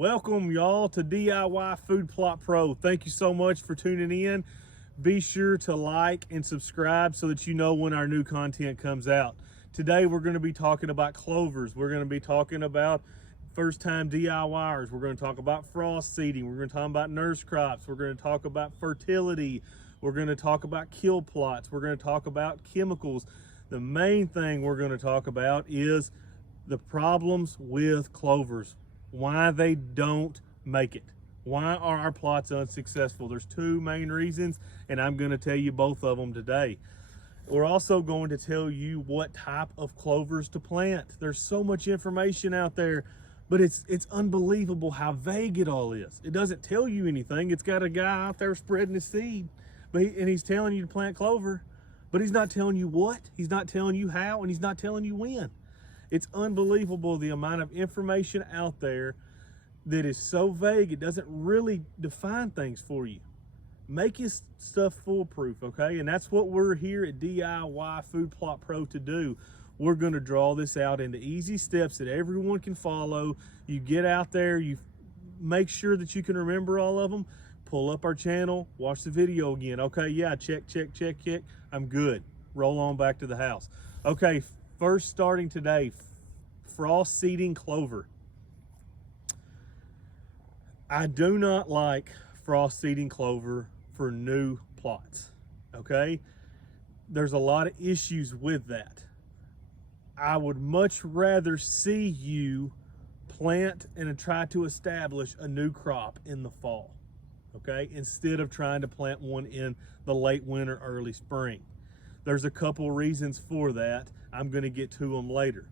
Welcome y'all to DIY Food Plot Pro. Thank you so much for tuning in. Be sure to like and subscribe so that you know when our new content comes out. Today we're going to be talking about clovers. We're going to be talking about first-time DIYers. We're going to talk about frost seeding. We're going to talk about nurse crops. We're going to talk about fertility. We're going to talk about kill plots. We're going to talk about chemicals. The main thing we're going to talk about is the problems with clovers, why they don't make it. Why are our plots unsuccessful? There's two main reasons, and I'm going to tell you both of them today. We're also going to tell you what type of clovers to plant. There's so much information out there, but it's unbelievable how vague it all is. It doesn't tell you anything. It's got a guy out there spreading his seed, and he's telling you to plant clover, but he's not telling you what, he's not telling you how, and he's not telling you when. It's unbelievable the amount of information out there that is so vague, it doesn't really define things for you. Make your stuff foolproof, okay? And that's what we're here at DIY Food Plot Pro to do. We're gonna draw this out into easy steps that everyone can follow. You get out there, you make sure that you can remember all of them, pull up our channel, watch the video again. Okay, yeah, check, I'm good. Roll on back to the house. Okay, first starting today, frost seeding clover. I do not like frost seeding clover for new plots, okay? There's a lot of issues with that. I would much rather see you plant and try to establish a new crop in the fall, okay? Instead of trying to plant one in the late winter, early spring. There's a couple reasons for that. I'm gonna get to them later.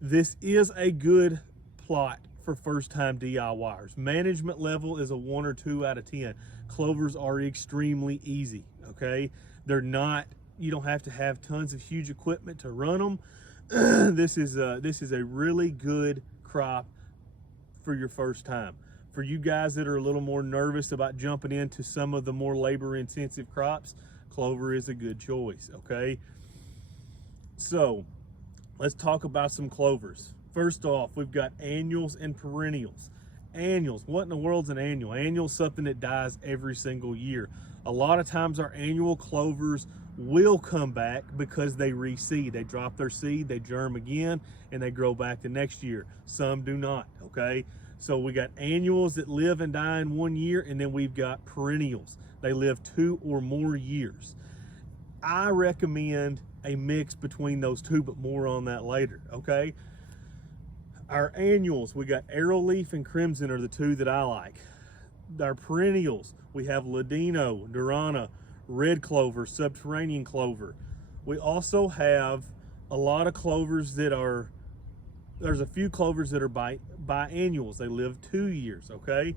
This is a good plot for first-time DIYers. Management level is a 1 or 2 out of 10. Clovers are extremely easy, okay? They're not, you don't have to have tons of huge equipment to run them. This is a really good crop for your first time. For you guys that are a little more nervous about jumping into some of the more labor-intensive crops, clover is a good choice, okay? So, let's talk about some clovers. First off, we've got annuals and perennials. Annuals, what in the world's an annual? Annual's something that dies every single year. A lot of times our annual clovers will come back because they reseed. They drop their seed, they germ again, and they grow back the next year. Some do not, okay? So we got annuals that live and die in 1 year, and then we've got perennials. They live 2 or more years. I recommend a mix between those two, but more on that later, okay? Our annuals, we got arrowleaf and crimson are the two that I like. Our perennials, we have ladino, durana, red clover, subterranean clover. We also have a lot of clovers that are, there's a few clovers that are biannuals. They live 2 years, okay?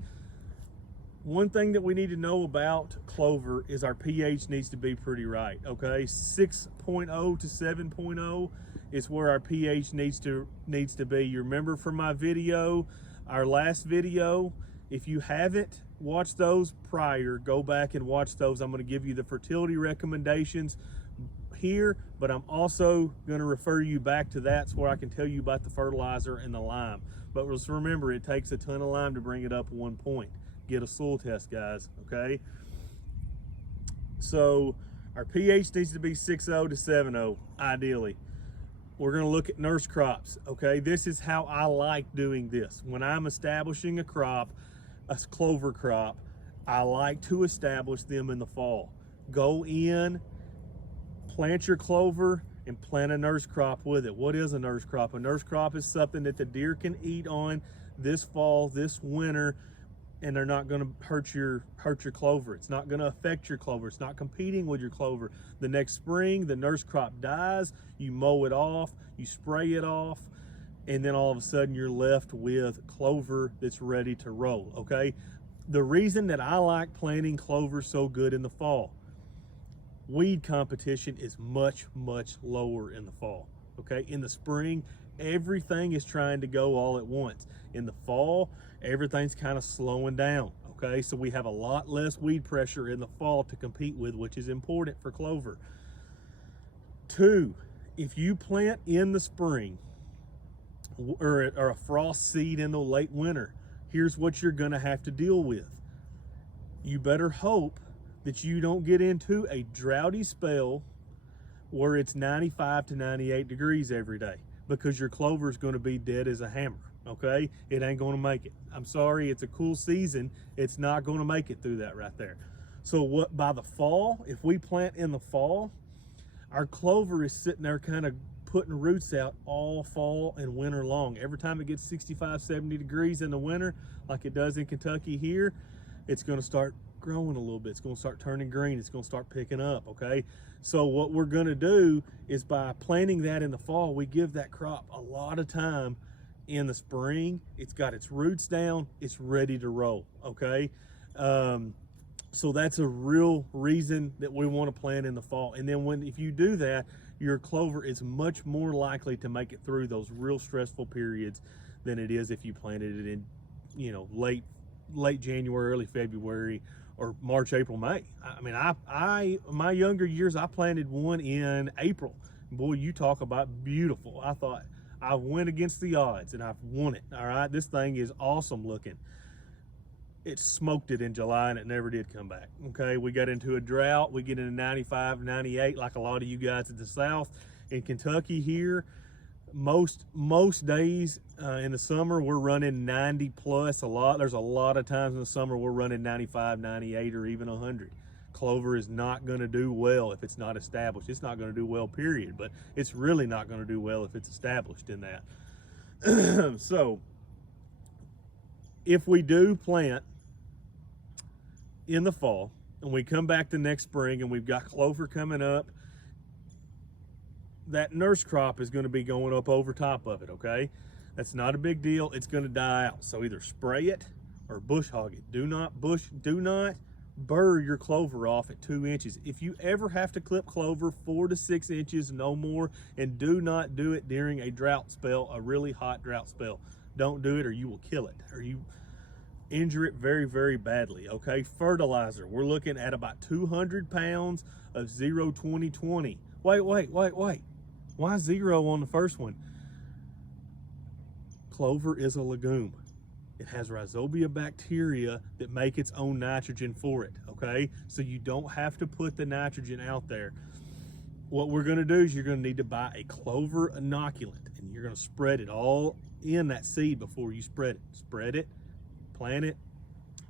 One thing that we need to know about clover is our pH needs to be pretty right, okay? 6.0 to 7.0 is where our pH needs to be. You remember from my video, our last video, if you haven't watched those prior, go back and watch those. I'm gonna give you the fertility recommendations here, but I'm also gonna refer you back to that where I can tell you about the fertilizer and the lime. But just remember, it takes a ton of lime to bring it up 1 point. Get a soil test, guys, okay? So our pH needs to be 6.0 to 7.0, ideally. We're gonna look at nurse crops, okay? This is how I like doing this. When I'm establishing a crop, a clover crop, I like to establish them in the fall. Go in, plant your clover, and plant a nurse crop with it. What is a nurse crop? A nurse crop is something that the deer can eat on this fall, this winter, and they're not gonna hurt your clover. It's not gonna affect your clover. It's not competing with your clover. The next spring, the nurse crop dies, you mow it off, you spray it off, and then all of a sudden you're left with clover that's ready to roll, okay? The reason that I like planting clover so good in the fall, weed competition is much, much lower in the fall, okay? In the spring, everything is trying to go all at once. In the fall, everything's kind of slowing down, okay? So we have a lot less weed pressure in the fall to compete with, which is important for clover. 2, if you plant in the spring or a frost seed in the late winter, here's what you're gonna have to deal with. You better hope that you don't get into a droughty spell where it's 95 to 98 degrees every day, because your clover is going to be dead as a hammer. Okay, it ain't going to make it. I'm sorry, it's a cool season, it's not going to make it through that right there. So what, by the fall, if we plant in the fall, our clover is sitting there kind of putting roots out all fall and winter long. Every time it gets 65, 70 degrees in the winter, like it does in Kentucky here, it's going to start growing a little bit. It's going to start turning green. It's going to start picking up. Okay, so what we're going to do is, by planting that in the fall, we give that crop a lot of time. In the spring, it's got its roots down, it's ready to roll. Okay, so that's a real reason that we want to plant in the fall. And then if you do that, your clover is much more likely to make it through those real stressful periods than it is if you planted it in, you know, late January, early February, or March, April, May. I mean, I my younger years, I planted one in April. Boy, you talk about beautiful. I thought, I went against the odds and I've won it. All right, this thing is awesome looking. It smoked it in July and it never did come back. Okay, we got into a drought. We get into 95, 98, like a lot of you guys at the South. In Kentucky here, most days in the summer, we're running 90 plus. There's a lot of times in the summer we're running 95, 98, or even 100. Clover is not going to do well if it's not established. It's not going to do well, period, but it's really not going to do well if it's established in that. So if we do plant in the fall and we come back the next spring and we've got clover coming up, that nurse crop is going to be going up over top of it. Okay, that's not a big deal. It's going to die out. So either spray it or bush hog it. Do not burr your clover off at 2 inches. If you ever have to clip clover, 4 to 6 inches, no more. And do not do it during a drought spell, a really hot drought spell. Don't do it, or you will kill it, or you injure it very, very badly. Okay, fertilizer, we're looking at about 200 pounds of 0-20-20. Wait, why 0 on the first one? Clover is a legume. It has rhizobia bacteria that make its own nitrogen for it. Okay, so you don't have to put the nitrogen out there. What we're going to do is, you're going to need to buy a clover inoculant, and you're going to spread it all in that seed before you spread it. Spread it, plant it,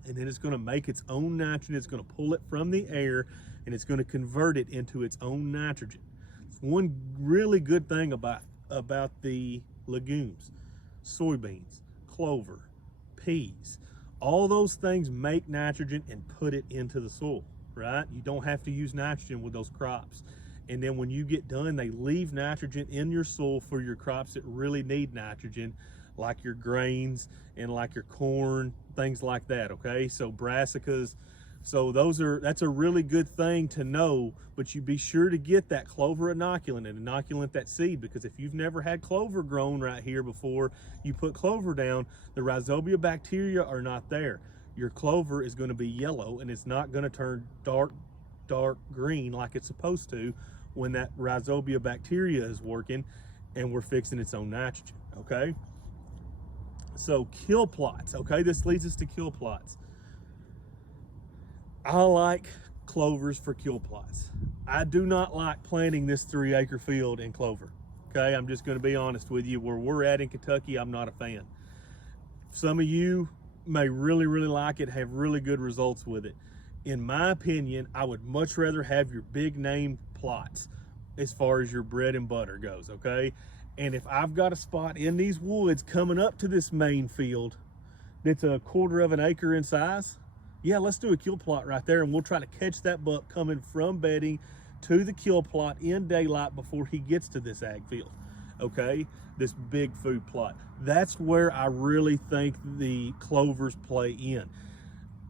and then it's going to make its own nitrogen. It's going to pull it from the air, and it's going to convert it into its own nitrogen. It's one really good thing about the legumes: soybeans, clover, peas, all those things make nitrogen and put it into the soil, right? You don't have to use nitrogen with those crops. And then when you get done, they leave nitrogen in your soil for your crops that really need nitrogen, like your grains and like your corn, things like that. Okay, so brassicas. So that's a really good thing to know. But you be sure to get that clover inoculant and inoculant that seed, because if you've never had clover grown right here before you put clover down, the rhizobia bacteria are not there. Your clover is going to be yellow, and it's not going to turn dark green like it's supposed to when that rhizobia bacteria is working and we're fixing its own nitrogen. Okay, so kill plots. Okay, this leads us to kill plots. I like clovers for kill plots. I do not like planting this 3-acre field in clover. Okay, I'm just going to be honest with you. Where we're at in Kentucky, I'm not a fan. Some of you may really, really like it, have really good results with it. In my opinion, I would much rather have your big name plots as far as your bread and butter goes. Okay, and if I've got a spot in these woods coming up to this main field that's 1/4 of an acre in size, yeah, let's do a kill plot right there, and we'll try to catch that buck coming from bedding to the kill plot in daylight before he gets to this ag field. Okay, this big food plot. That's where I really think the clovers play in.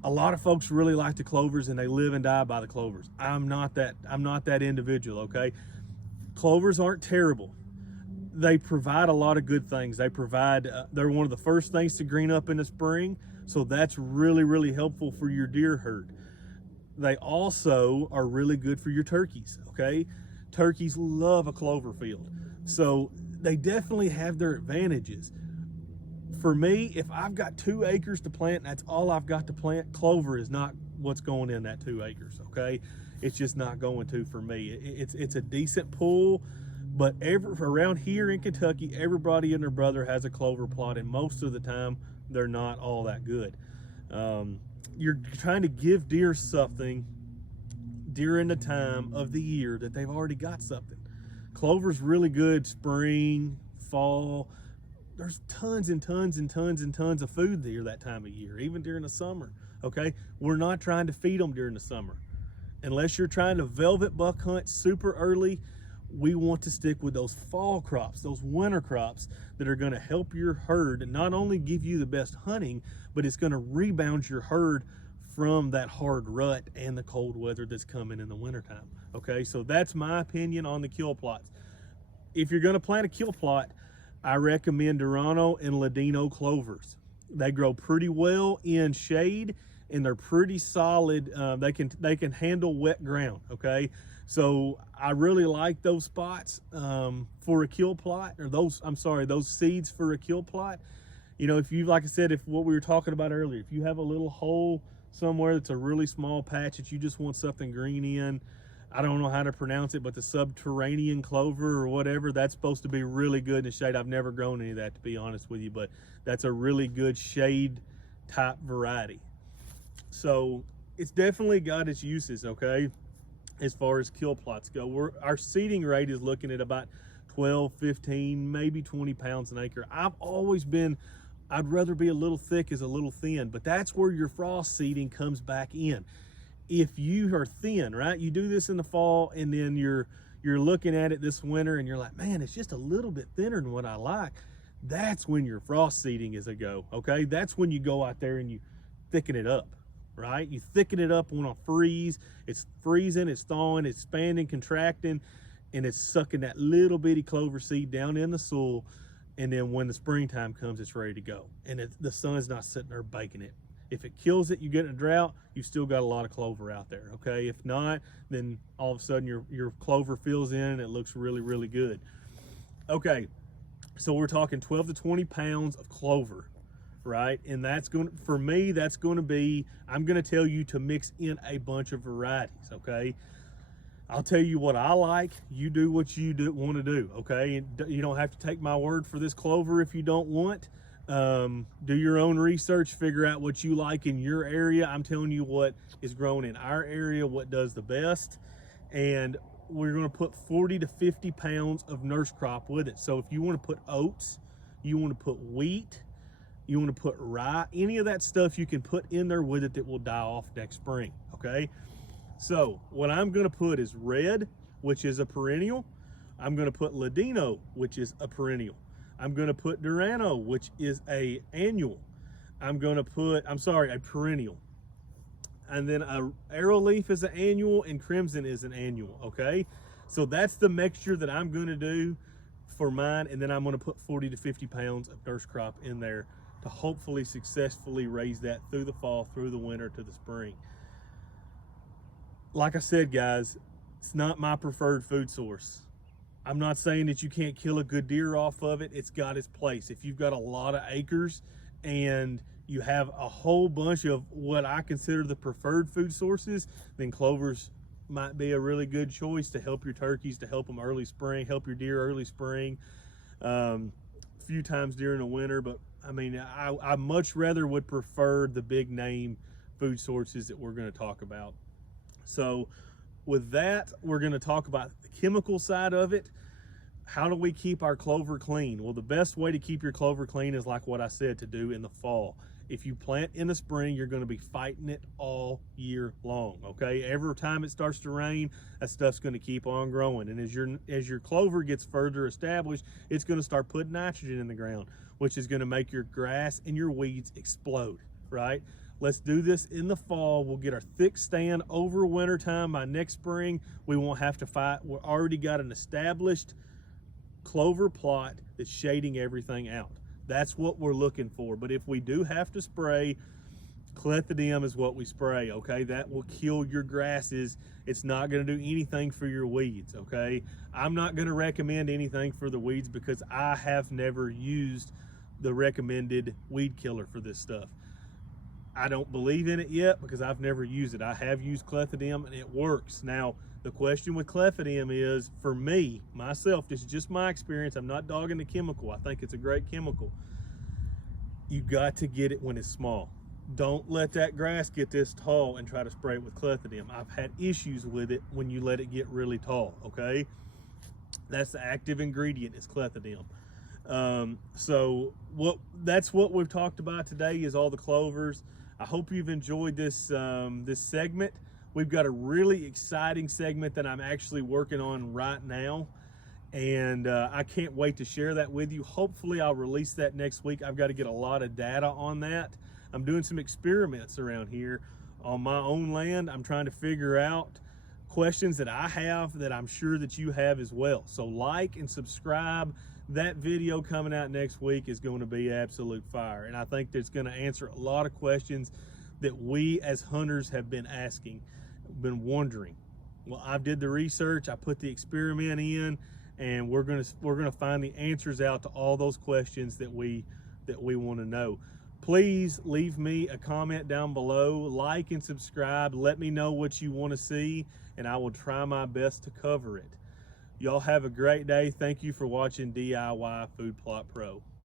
A lot of folks really like the clovers and they live and die by the clovers. I'm not that individual. Okay, clovers aren't terrible. They provide a lot of good things. They're one of the first things to green up in the spring. So that's really, really helpful for your deer herd. They also are really good for your turkeys. Okay, turkeys love a clover field. So they definitely have their advantages. For me, if I've got 2 acres to plant and that's all I've got to plant, clover is not what's going in that 2 acres, okay? It's just not going to for me. It's a decent pull, but around here in Kentucky, everybody and their brother has a clover plot, and most of the time, they're not all that good. You're trying to give deer something during the time of the year that they've already got something. Clover's really good spring, fall. There's tons and tons and tons and tons of food there that time of year, even during the summer, okay? We're not trying to feed them during the summer. Unless you're trying to velvet buck hunt super early, we want to stick with those fall crops, those winter crops that are gonna help your herd and not only give you the best hunting, but it's gonna rebound your herd from that hard rut and the cold weather that's coming in the wintertime, okay? So that's my opinion on the kill plots. If you're gonna plant a kill plot, I recommend Durano and Ladino clovers. They grow pretty well in shade and they're pretty solid. They can handle wet ground, okay? So I really like those spots for a kill plot, or those seeds for a kill plot. You know, if you, like I said, if what we were talking about earlier, if you have a little hole somewhere that's a really small patch that you just want something green in, I don't know how to pronounce it, but the subterranean clover or whatever, that's supposed to be really good in the shade. I've never grown any of that, to be honest with you, but that's a really good shade type variety. So it's definitely got its uses, okay, as far as kill plots go. Our seeding rate is looking at about 12, 15, maybe 20 pounds an acre. I've always been, I'd rather be a little thick as a little thin, but that's where your frost seeding comes back in. If you are thin, right, you do this in the fall and then you're looking at it this winter and you're like, man, it's just a little bit thinner than what I like. That's when your frost seeding is a go, okay? That's when you go out there and you thicken it up, right? You thicken it up on a freeze. It's freezing, it's thawing, it's expanding, contracting, and it's sucking that little bitty clover seed down in the soil. And then when the springtime comes, it's ready to go. And the sun's not sitting there baking it. If it kills it, you get in a drought, you've still got a lot of clover out there, okay? If not, then all of a sudden your clover fills in and it looks really, really good. Okay, so we're talking 12 to 20 pounds of clover, right? And that's going to, for me, that's going to be, I'm going to tell you to mix in a bunch of varieties, okay? I'll tell you what I like, you do what you want to do, okay? You don't have to take my word for this clover if you don't want. Do your own research, figure out what you like in your area. I'm telling you what is grown in our area, what does the best, and we're going to put 40 to 50 pounds of nurse crop with it. So if you want to put oats, you want to put wheat, you want to put rye, any of that stuff you can put in there with it that will die off next spring, okay? So what I'm going to put is red, which is a perennial. I'm going to put Ladino, which is a perennial. I'm going to put Durano, which is a annual. I'm going to put, a perennial. And then Arrowleaf is an annual and Crimson is an annual, okay? So that's the mixture that I'm going to do for mine. And then I'm going to put 40 to 50 pounds of nurse crop in there to hopefully successfully raise that through the fall, through the winter to the spring. Like I said, guys, it's not my preferred food source. I'm not saying that you can't kill a good deer off of it. It's got its place. If you've got a lot of acres and you have a whole bunch of what I consider the preferred food sources, then clovers might be a really good choice to help your turkeys, to help them early spring, help your deer early spring, a few times during the winter. But I mean, I much rather would prefer the big name food sources that we're going to talk about. So with that, we're going to talk about the chemical side of it. How do we keep our clover clean? Well, the best way to keep your clover clean is like what I said, to do in the fall. If you plant in the spring, you're going to be fighting it all year long, okay? Every time it starts to rain, that stuff's going to keep on growing. And as your clover gets further established, it's going to start putting nitrogen in the ground, which is going to make your grass and your weeds explode, right? Let's do this in the fall. We'll get our thick stand over winter time. By next spring, we won't have to fight. We've already got an established clover plot that's shading everything out. That's what we're looking for. But if we do have to spray, clethodim is what we spray, okay? That will kill your grasses. It's not going to do anything for your weeds, okay? I'm not going to recommend anything for the weeds because I have never used the recommended weed killer for this stuff. I don't believe in it yet because I've never used it. I have used clethodim and it works. Now, the question with clethodim is, for me, myself, this is just my experience. I'm not dogging the chemical. I think it's a great chemical. You got to get it when it's small. Don't let that grass get this tall and try to spray it with clethodim. I've had issues with it when you let it get really tall, okay? That's the active ingredient, is clethodim. That's what we've talked about today, is all the clovers. I hope you've enjoyed this this segment. We've got a really exciting segment that I'm actually working on right now, and I can't wait to share that with you. Hopefully I'll release that next week. I've got to get a lot of data on that. I'm doing some experiments around here on my own land. I'm trying to figure out questions that I have that I'm sure that you have as well. So like and subscribe. That video coming out next week is going to be absolute fire, and I think that's going to answer a lot of questions that we as hunters have been asking, been wondering. Well, I did the research, I put the experiment in, and we're gonna find the answers out to all those questions that we want to know. Please leave me a comment down below, like and subscribe. Let me know what you want to see, and I will try my best to cover it. Y'all have a great day. Thank you for watching DIY Food Plot Pro.